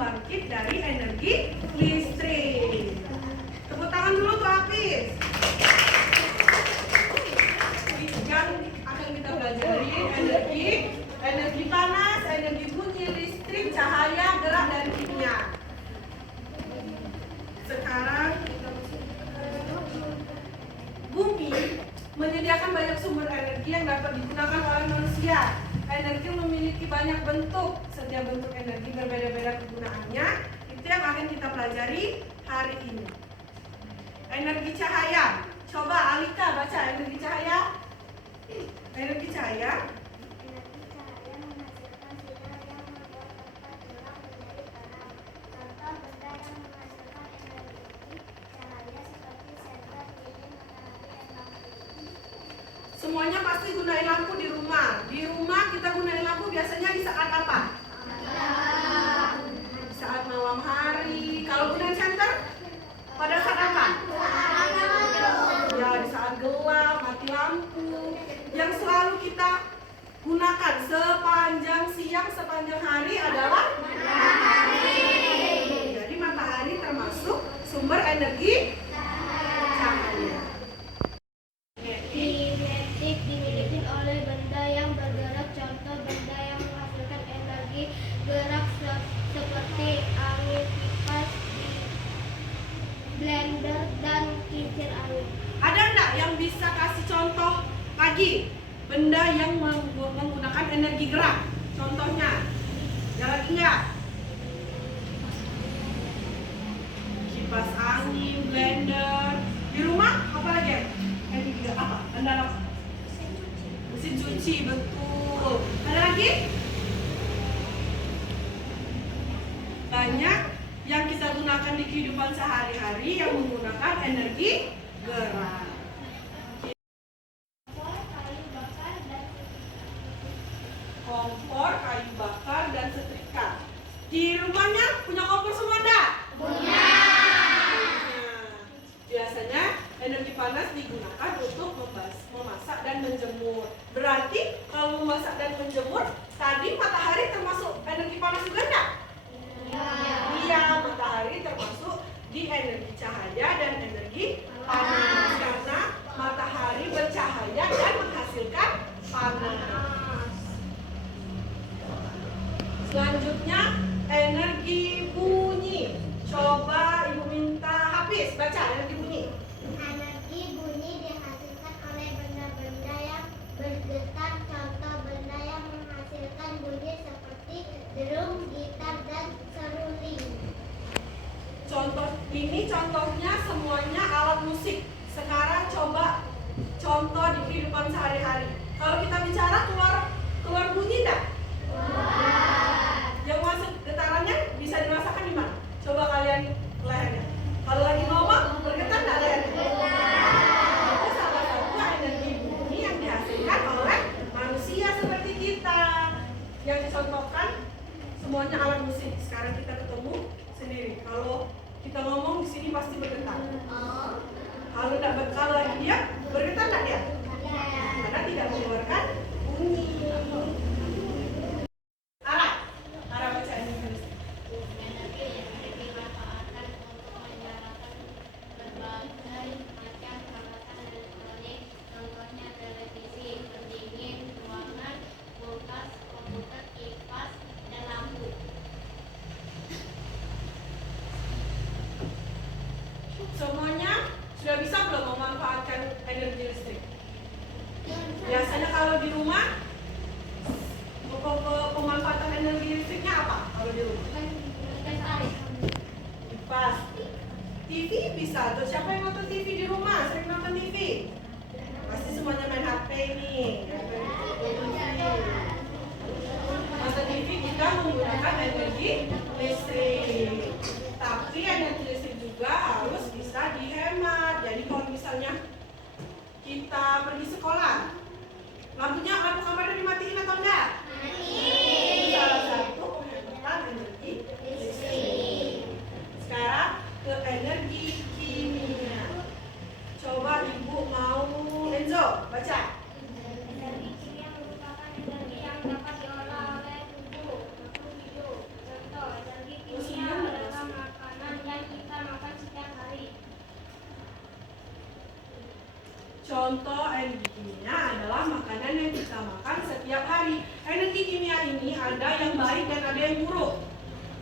pembangkit dari energi listrik. Tepuk tangan dulu tuh Hafiz. Yang akan kita pelajari energi panas, energi bunyi, listrik, cahaya, gerak, dan kimia. Sekarang bumi menyediakan banyak sumber energi yang dapat digunakan oleh manusia. Energi memiliki banyak bentuk. Setiap bentuk energi berbeda-beda kegunaannya. Itu yang akan kita pelajari hari ini. Energi cahaya. Coba Alika baca energi cahaya. Energi cahaya menghasilkan sinar yang membuat tempat gelap menjadi terang. Contoh benda yang menghasilkan energi cahaya seperti senter, lilin, matahari, dan lampu. semuanya pasti gunain lampu di rumah. Di rumah kita gunain lampu biasanya di saat apa? Di saat malam hari. Kalau gunain senter pada saat apa? Ya, di saat gelap, mati lampu. Yang selalu kita gunakan sepanjang siang, sepanjang hari adalah matahari. Jadi matahari termasuk sumber energi cahaya. Kinetik dimiliki oleh benda yang bergerak. Contoh benda yang menghasilkan energi gerak seperti angin, kipas, blender, dan kincir angin. Ada enggak yang bisa kasih contoh lagi benda yang menggunakan energi gerak? Contohnya, ada lagi enggak? Kipas angin, blender. Di rumah apa lagi? Energi gerak apa? Anda apa? Mesin cuci, betul. Ada lagi? Banyak yang kita gunakan di kehidupan sehari-hari yang menggunakan energi gerak. Kompor, kayu bakar, dan setrika. Di rumahnya punya kompor semua enggak? Punya. Biasanya energi panas digunakan untuk memasak dan menjemur. Berarti kalau memasak dan menjemur, tadi matahari termasuk energi panas juga enggak? Iya, matahari termasuk di energi cahaya dan energi panas. Karena matahari bercahaya dan menghasilkan panas. Selanjutnya energi bunyi. Coba Ibu minta Hafiz baca energi bunyi. Energi bunyi dihasilkan oleh benda-benda yang bergetar. Contoh benda yang menghasilkan bunyi seperti drum, gitar, dan seruling. Contohnya semuanya alat musik. Sekarang coba contoh di kehidupan sehari-hari. Kalau kita bicara keluar bunyi enggak? Yang masuk getarannya bisa dirasakan di mana? Coba kalian lehernya. Kalau lagi ngomong bergetar enggak lehernya? Itu salah satu energi bunyi yang dihasilkan oleh manusia seperti kita. Yang dicontohkan semuanya alat musik. Sekarang kita ketemu sendiri. Kalau kita ngomong di sini pasti bergetar. Kalau lagi dia bergetar enggak dia? Karena tidak mengeluarkan bunyi. Ara baca ini. Energi yang dimanfaatkan untuk menyalakan berbagai macam peralatan elektronik. Contohnya televisi, pendingin ruangan, kulkas, komputer, kipas, dan lampu. Semuanya sudah bisa belum memanfaatkan energi listrik? Biasanya kalau di rumah pemanfaatan energi listriknya apa? Kalau di rumah? Kipas. TV bisa. Tuh siapa yang nonton TV di rumah? Sering nonton TV? Pasti semuanya main HP nih. Nonton TV kita menggunakan energi listrik. Tapi energi listrik juga harus bisa dihemat. Jadi kalau misalnya kita pergi sekolah, lampu kamarnya dimatiin atau enggak? Itu salah satu penghematan energi listrik. Sekarang ke energi kimia. Coba Ibu mau Enzo baca. Contoh energi kimia adalah makanan yang kita makan setiap hari. Energi kimia ini ada yang baik dan ada yang buruk.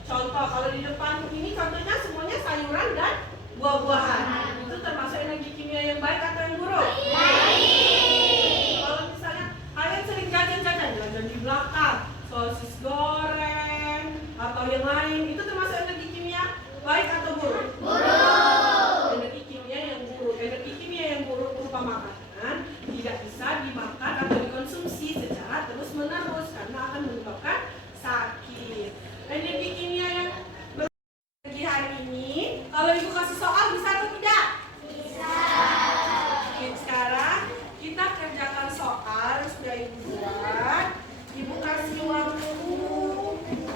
Contoh, kalau di depan ini contohnya semuanya sayuran dan buah-buahan. Itu termasuk energi kimia yang baik atau yang buruk? Baik. Kalau misalnya kalian sering jajan di belakang, sosis goreng atau yang lain, itu termasuk energi kimia baik atau buruk? Buruk. Energi kimia yang buruk. Energi kimia yang buruk berupa makanan tidak bisa dimakan atau dikonsumsi secara terus-menerus karena akan menyebabkan sakit. Energi kimia yang berbagi hari ini, kalau ibu kasih soal bisa atau tidak? Bisa. Oke, sekarang kita kerjakan soal yang sudah ibu buat. Ibu kasih waktu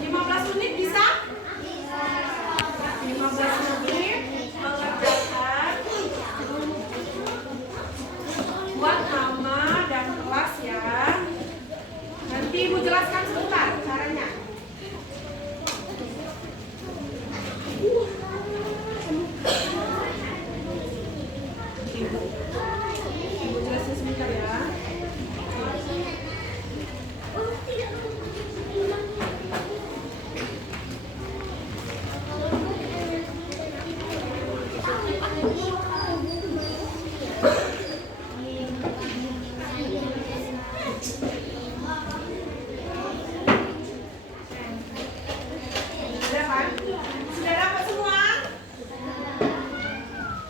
15 menit bisa? Bisa. 15 menit mengerjakan buat nama dan kelas ya. Nanti ibu jelaskan sebentar caranya. Ibu jelasin sebentar ya. Sudah kan? Sudah dapat semua?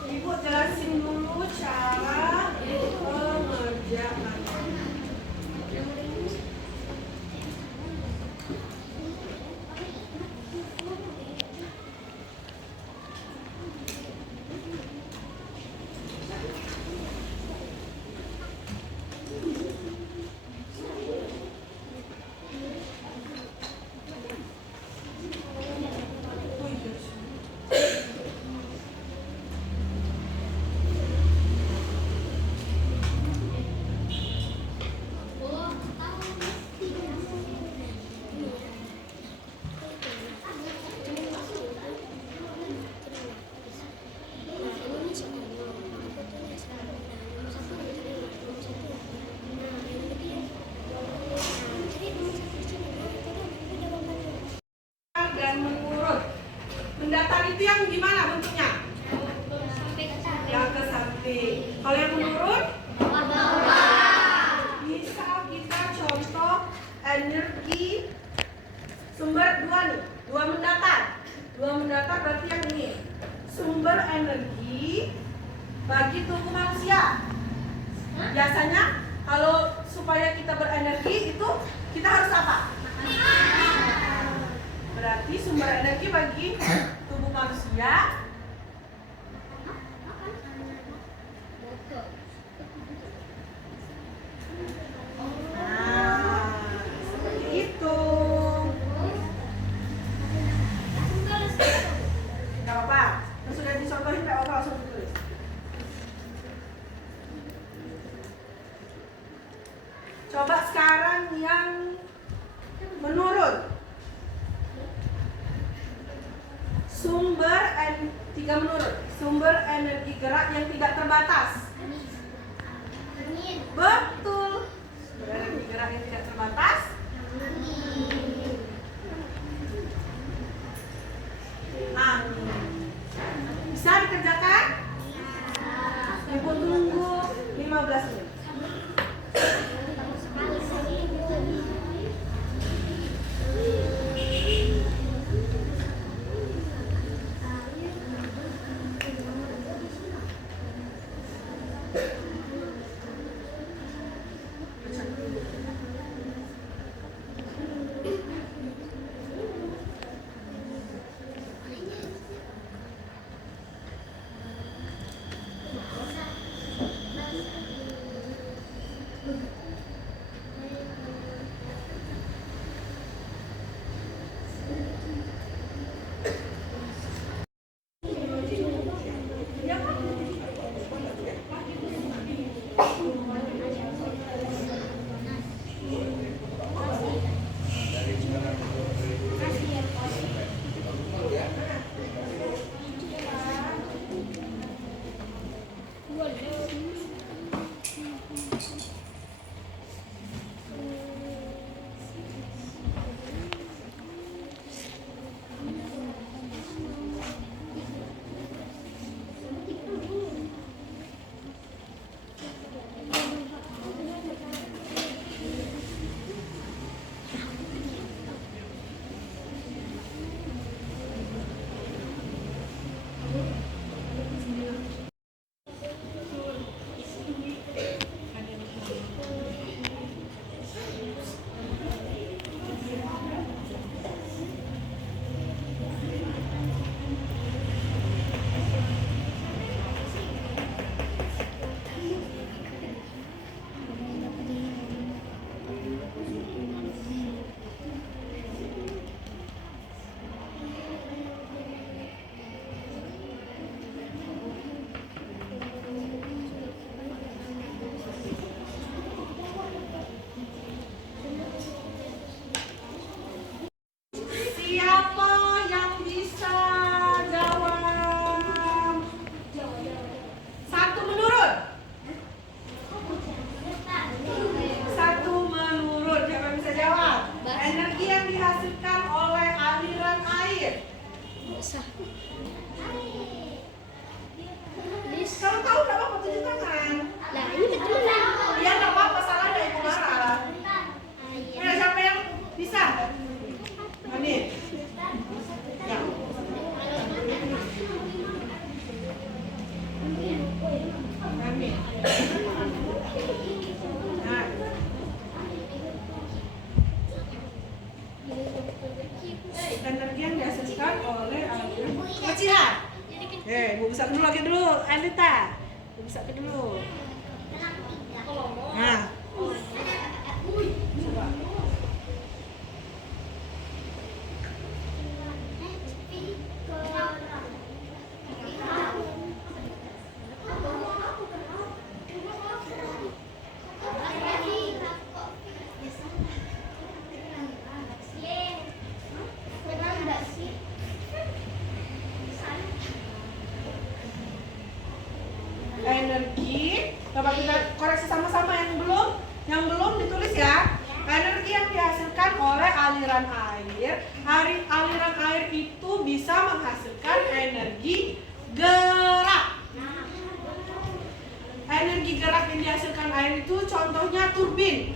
Ibu jelasin dulu cara pengerjaan. Dan menurut. Mendatar itu yang gimana bentuknya? Yang ke samping. Kalau yang menurut? Misal kita contoh energi sumber dua nih, dua mendatar. Dua mendatar berarti yang ini. Sumber energi bagi tubuh manusia. Biasanya kalau supaya kita berenergi itu kita harus apa? Berarti sumber energi bagi tubuh manusia seperti itu. Gak apa-apa, sudah dicontohin gak apa-apa, langsung ditulis. Coba sekarang yang menurut. Tiga menurut. Sumber energi gerak yang tidak terbatas. Betul. Sumber energi gerak yang tidak terbatas. Angin. Bisa dikerjakan? Ibu tunggu 15 menit. Kalau tahu nggak apa-apa tunjuk tangan. Nah, ini keturunan. Ya nggak apa-apa, salah ada ibu marah. Siapa yang bisa? Mani. Ya. Mani. Nah. Energi yang dihasilkan oleh aliran kecilan. Ibu bisa dulu lagi dulu, Anita. Ibu bisa dulu. Nah. Coba. Energi, coba kita koreksi sama-sama yang belum ditulis ya. Energi yang dihasilkan oleh aliran air, aliran air itu bisa menghasilkan energi gerak. Energi gerak yang dihasilkan air itu contohnya turbin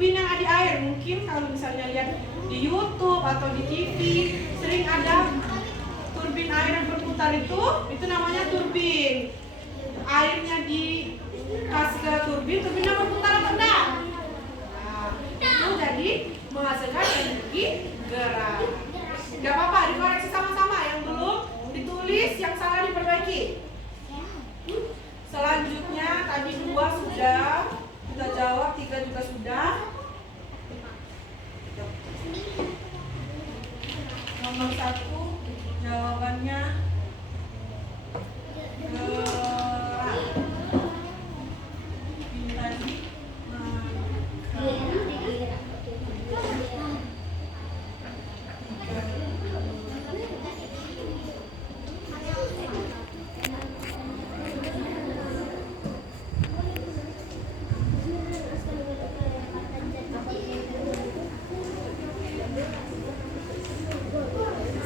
yang ada di air. Mungkin kalau misalnya lihat di YouTube atau di TV sering ada turbin air yang berputar, itu namanya turbin. Airnya dikasih ke turbinnya berputar atau enggak? Nah, itu jadi menghasilkan energi gerak. Gak apa-apa, dikoreksi sama-sama. Yang belum ditulis, yang salah diperbaiki. Selanjutnya tadi 2 sudah kita jawab, 3 juga sudah. Nomor 1 jawabannya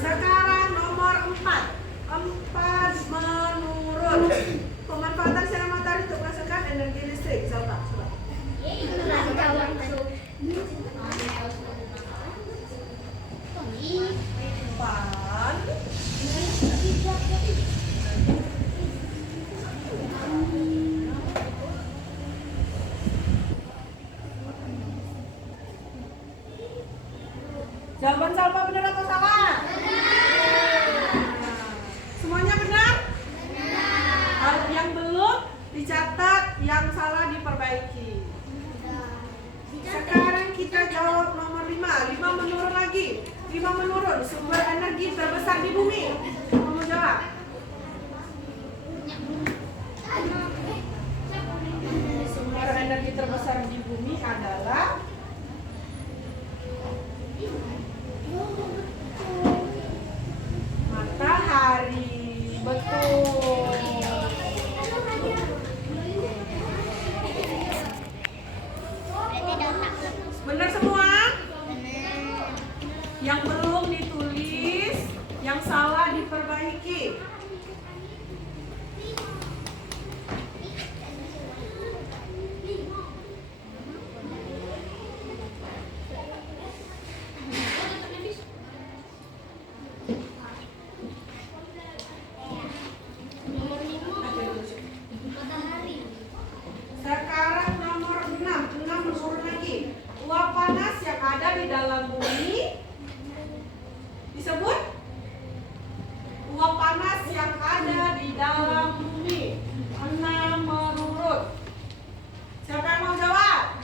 sekarang nomor 4 menurut pemanfaatan sinar matahari untuk menghasilkan energi listrik. Coba. Jawaban Salva benar atau salah? Semuanya benar? Kalau yang belum dicatat, yang salah diperbaiki. Sekarang kita jawab nomor 5 menurun lagi. 5 menurun, sumber energi terbesar di bumi. Kamu jawab. Sumber energi terbesar di bumi adalah matahari. Betul. Benar semua? Yang belum ditulis, yang salah diperbaiki. Sekarang nomor 6 menurun lagi. Uap panas yang ada di dalam bumi disebut uap panas yang ada di dalam bumi. 6 menurut. Siapa yang mau jawab?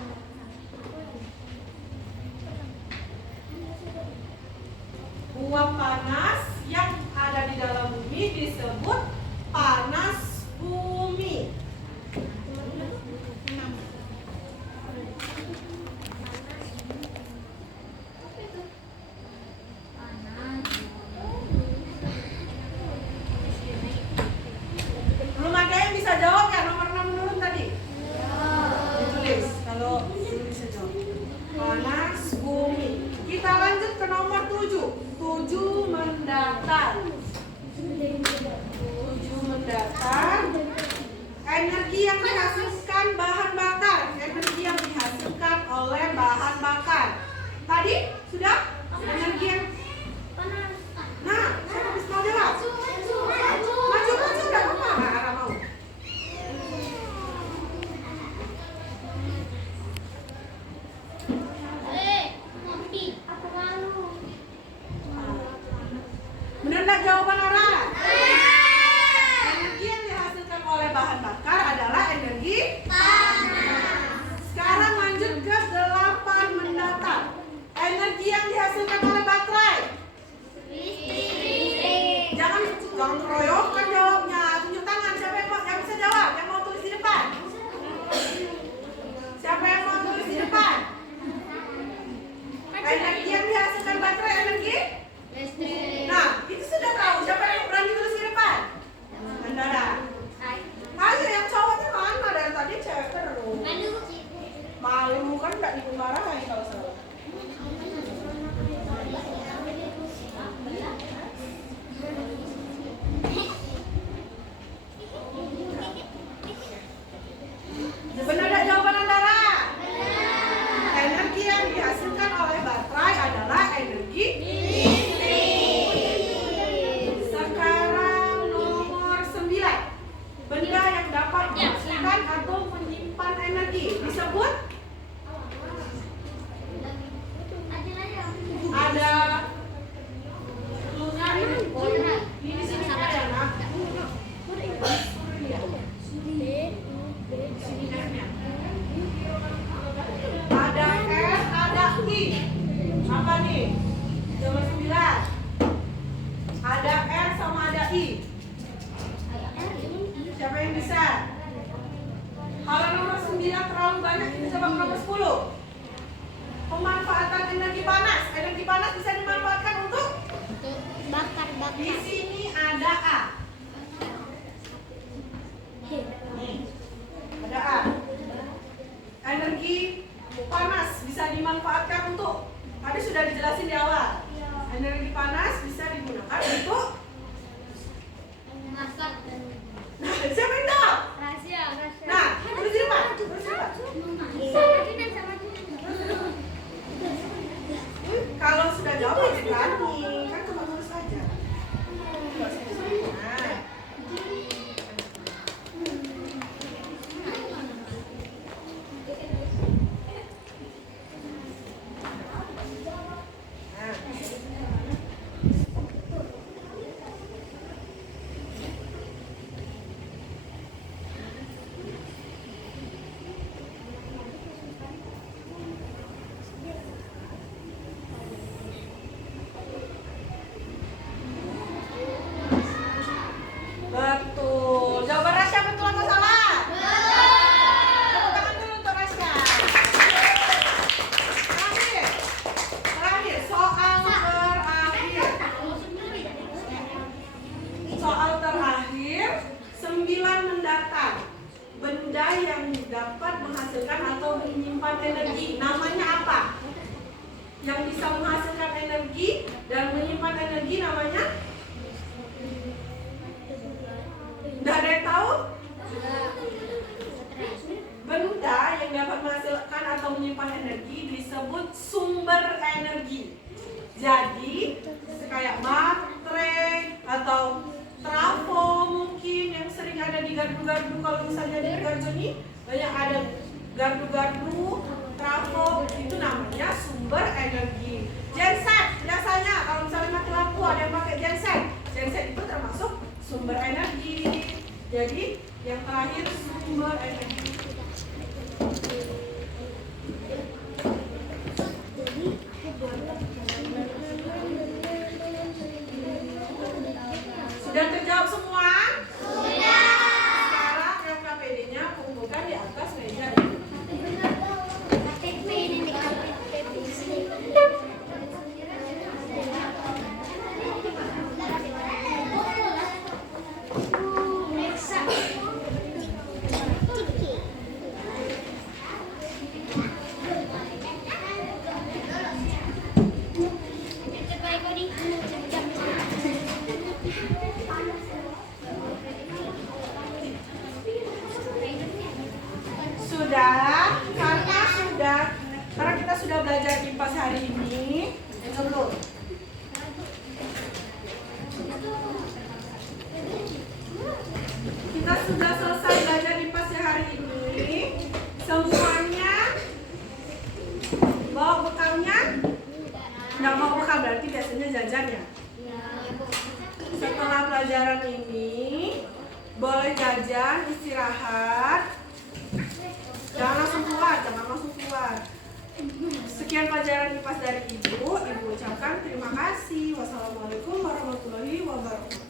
Uap panas yang ada di dalam bumi disebut panas bumi. Tujuh mendatar. Energi yang dihasilkan bahan bakar. Energi yang dihasilkan oleh bahan bakar. Tadi sudah energi yang. Nah, siapa bisa mau jawab? Maju udah apa? Nggak mau. Benar nggak jawaban Ara? Energi yang dihasilkan oleh bahan bakar adalah energi panas. Sekarang lanjut ke 8 mendatar. Energi yang dihasilkan oleh baterai. Jangan keroyokan jawabnya. Tunjuk tangan. Siapa yang bisa jawab? Yang mau tulis di depan? Siapa yang mau tulis di depan? Energi yang dihasilkan baterai energi? Nah, itu sudah tahu. Siapa yang berani tulis di depan? Andara. Ayo yang cowoknya mana? Dari tadi cewek terus. Malu kan nggak dimarahin kalau salah. Benar nggak jawaban Andara? Energi yang dihasilkan oleh baterai adalah energi listrik. Sekarang nomor 9. Benda yang dapat menghasilkan atau menyimpan energi disebut ada lunar ini. Di sini ada nak. Ada R, ada I. Apa nih? Nomor 9. Ada R sama ada I. Siapa yang bisa? Kalau nomor 9 terlalu banyak, kita coba nomor 10. Pemanfaatan energi panas. Energi panas bisa dimanfaatkan untuk bakar-bakar. Di sini ada A. Ada A. Energi panas bisa dimanfaatkan untuk. Tadi sudah dijelasin di awal. Energi panas bisa digunakan untuk. Masak. Nah, siapa yang tahu? Rahasia. Nah, tulis di depan. Tulis di depan. Kalau sudah jawab harus berani. Kan cuma tulis saja. Nah. Betul. Jawaban Rasya betul atau salah? Tepuk tangan dulu untuk Rasya. Terakhir, soal terakhir. Soal terakhir, 9 mendatar. Benda yang dapat menghasilkan atau menyimpan energi. Namanya apa? Yang bisa menghasilkan energi dan menyimpan energi namanya? Udah ada yang tahu? Benda yang dapat menghasilkan atau menyimpan energi disebut sumber energi. Jadi, kayak baterai atau trafo mungkin yang sering ada di gardu-gardu. Kalau misalnya di gardu ini banyak ada gardu-gardu, trafo, itu namanya sumber energi. Genset, biasanya kalau misalnya mati lampu ada yang pakai genset. Genset itu termasuk sumber energi. Jadi yang terakhir sumber energi. Sudah terjawab semua? Sudah. Sekarang yang KPD-nya kumpulkan di atas meja ini. Kita sudah selesai belajar IPA hari ini. Semuanya bawa bekalnya? Nggak bawa bekal berarti biasanya jajan ya? Setelah pelajaran ini boleh jajan, istirahat. Jangan langsung keluar. Sekian pelajaran IPA dari Ibu ucapkan terima kasih. Wassalamualaikum warahmatullahi wabarakatuh.